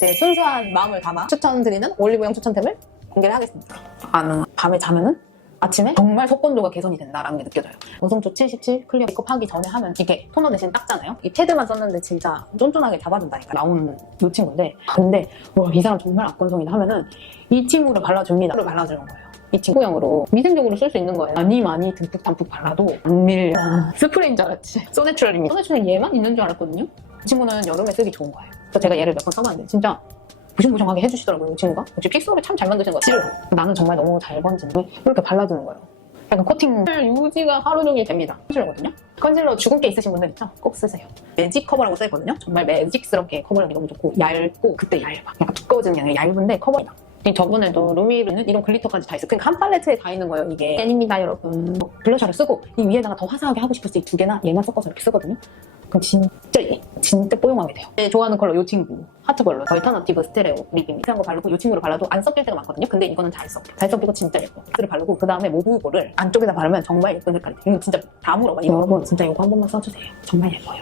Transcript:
제 순수한 마음을 담아 추천드리는 올리브영 추천템을 공개를 하겠습니다. 나는 밤에 자면은 아침에 정말 속건조가 개선이 된다라는 게 느껴져요. 원성초 77 클리어 메이크업 하기 전에 하면 이게 토너 대신 닦잖아요. 이 패드만 썼는데 진짜 쫀쫀하게 잡아준다니까 나오는 이 친구인데 근데 와, 이 사람 정말 악건성이다 하면은 이 친구를 발라줍니다. 를 발라주는 거예요. 이 친구형으로 위생적으로 쓸 수 있는 거예요. 많이 많이 듬뿍 담뿍 발라도 안 밀려. 스프레이인 줄 알았지. 소내추럴입니다. 소내추럴 얘만 있는 줄 알았거든요. 이 친구는 여름에 쓰기 좋은 거예요. 그래서 제가 얘를 몇 번 써봤는데 진짜 부싱부싱하게 해주시더라고요, 이 친구가. 역시 픽서를 참 잘 만드신 것 같아요. 나는 정말 너무 잘 번지는데 이렇게 발라주는 거예요. 약간 코팅 유지가 하루 종일 됩니다. 컨실러거든요. 컨실러 주근깨 있으신 분들 있죠? 꼭 쓰세요. 매직 커버라고 써있거든요. 정말 매직스럽게 커버력이 너무 좋고 얇고 그때 얇아. 약간 두꺼워지는 게 아니라 얇은데 커버이다. 이 저번에도 루미르는 이런 글리터까지 다 있어. 그러니까 한 팔레트에 다 있는 거예요, 이게. 팬입니다, 여러분. 뭐 블러셔를 쓰고 이 위에다가 더 화사하게 하고 싶을 때 이 두 개나 얘만 섞어서 이렇게 쓰거든요. 그럼 진짜 진짜 뽀용하게 돼요. 제 좋아하는 컬러 이 친구 하트 컬러 얼터너티브 스테레오 립입니다. 이런 거 바르고 이 친구를 발라도 안 섞일 때가 많거든요. 근데 이거는 잘 섞여. 잘 섞이고 진짜 예뻐. 이를 바르고 그 다음에 모브고를 안쪽에다 바르면 정말 예쁜 색깔이 돼요. 이거 진짜 다 물어봐. 여러분 진짜 이거 한 번만 써주세요. 정말 예뻐요.